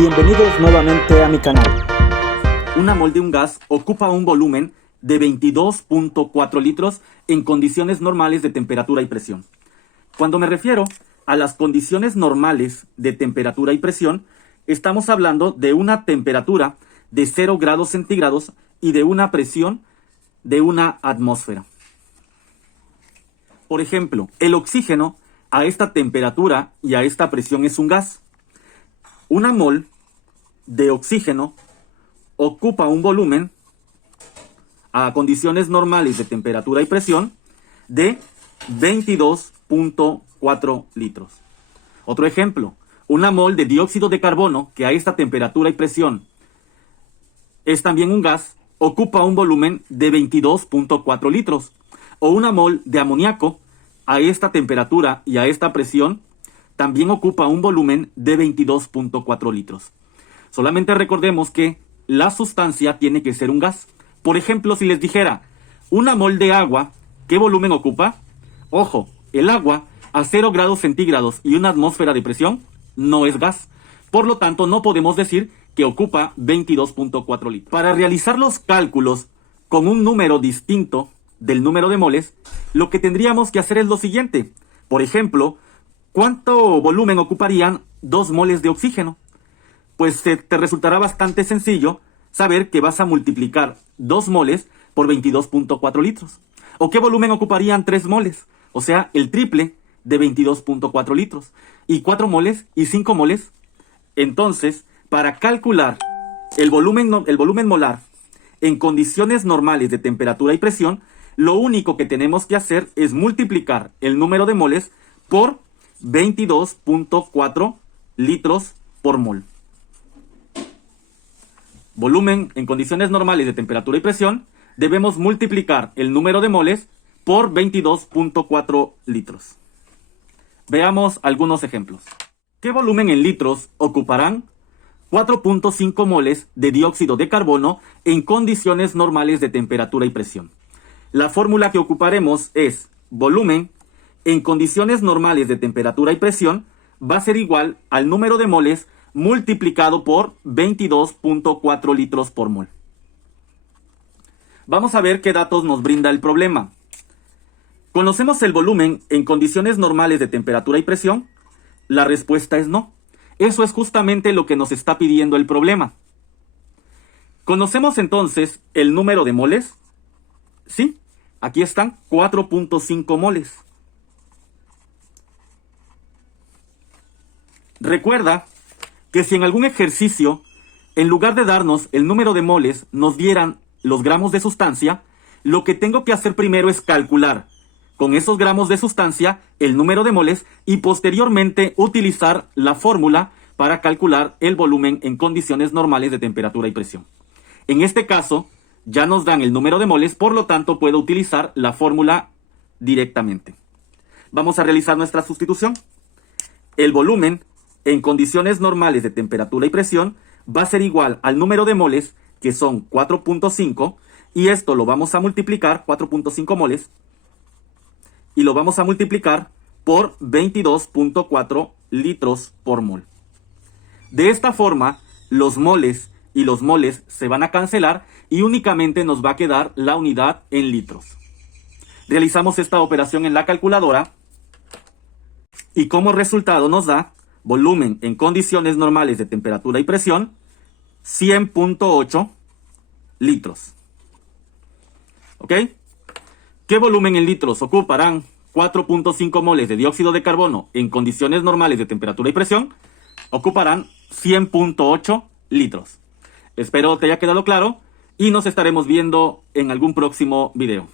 Bienvenidos nuevamente a mi canal. Una mol de un gas ocupa un volumen de 22.4 litros en condiciones normales de temperatura y presión. Cuando me refiero a las condiciones normales de temperatura y presión, estamos hablando de una temperatura de 0 grados centígrados y de una presión de una atmósfera. Por ejemplo, el oxígeno a esta temperatura y a esta presión es un gas. Una mol de oxígeno ocupa un volumen a condiciones normales de temperatura y presión de 22.4 litros. Otro ejemplo, una mol de dióxido de carbono que a esta temperatura y presión es también un gas, ocupa un volumen de 22.4 litros. O una mol de amoníaco a esta temperatura y a esta presión también ocupa un volumen de 22.4 litros. Solamente recordemos que la sustancia tiene que ser un gas. Por ejemplo, si les dijera, una mol de agua, ¿qué volumen ocupa? Ojo, el agua a 0 grados centígrados y una atmósfera de presión no es gas. Por lo tanto, no podemos decir que ocupa 22.4 litros. Para realizar los cálculos con un número distinto del número de moles, lo que tendríamos que hacer es lo siguiente. Por ejemplo, ¿cuánto volumen ocuparían 2 moles de oxígeno? Pues te resultará bastante sencillo saber que vas a multiplicar 2 moles por 22.4 litros. ¿O qué volumen ocuparían 3 moles? O sea, el triple de 22.4 litros. ¿Y 4 moles? ¿Y 5 moles? Entonces, para calcular el volumen molar en condiciones normales de temperatura y presión, lo único que tenemos que hacer es multiplicar el número de moles por 22.4 litros por mol. Volumen en condiciones normales de temperatura y presión, debemos multiplicar el número de moles por 22.4 litros. Veamos algunos ejemplos. ¿Qué volumen en litros ocuparán 4.5 moles de dióxido de carbono en condiciones normales de temperatura y presión? La fórmula que ocuparemos es volumen en condiciones normales de temperatura y presión va a ser igual al número de moles multiplicado por 22.4 litros por mol. Vamos a ver qué datos nos brinda el problema. ¿Conocemos el volumen en condiciones normales de temperatura y presión? La respuesta es no. Eso es justamente lo que nos está pidiendo el problema. ¿Conocemos entonces el número de moles? Sí, aquí están 4.5 moles. Recuerda que si en algún ejercicio, en lugar de darnos el número de moles, nos dieran los gramos de sustancia, lo que tengo que hacer primero es calcular con esos gramos de sustancia el número de moles y posteriormente utilizar la fórmula para calcular el volumen en condiciones normales de temperatura y presión. En este caso, ya nos dan el número de moles, por lo tanto puedo utilizar la fórmula directamente. Vamos a realizar nuestra sustitución. El volumen en condiciones normales de temperatura y presión va a ser igual al número de moles, que son 4.5, y esto lo vamos a multiplicar, 4.5 moles, y lo vamos a multiplicar por 22.4 litros por mol. De esta forma, los moles y los moles se van a cancelar y únicamente nos va a quedar la unidad en litros. Realizamos esta operación en la calculadora y como resultado nos da volumen en condiciones normales de temperatura y presión, 100.8 litros. ¿Ok? ¿Qué volumen en litros ocuparán 4.5 moles de dióxido de carbono en condiciones normales de temperatura y presión? Ocuparán 100.8 litros. Espero te haya quedado claro y nos estaremos viendo en algún próximo video.